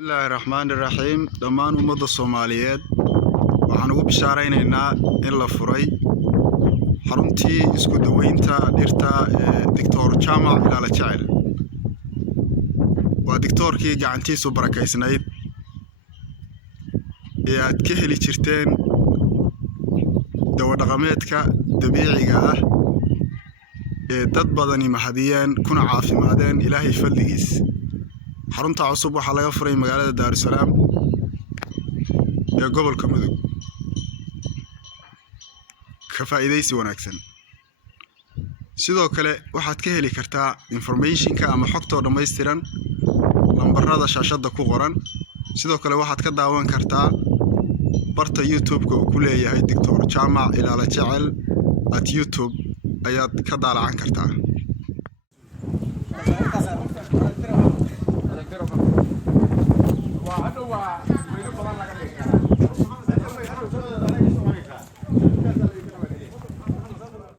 الله الرحمن الرحيم دمان أمد الصوماليات waxaan ugu bishaareynaa in la furay xaruntii isku daweynta dhirta Dr. Jamac Ilaala Jacel waa doctorkii gacantiisu barakaysnayd ee aad ka heli jirteen dawo dhaqameedka dabiiciga ah ee dad badani mahadiyeen kuna caafimaadeen Ilaahay fadligiis xarunta cusub waxa laga furay magaalada Dar es Salaam ee gobolka Mudug ka faa'iideysi wanaagsan sidoo kale waxaad ka heli kartaa information-ka ama xogta dhameystiran lambarada shaashada ku qoran sidoo kale waxaad ka daawan kartaa barta YouTube-ka oo ku leeyahay Dr. Jamac Ilaala Jacel at YouTube ayaad ka daalacan kartaa waa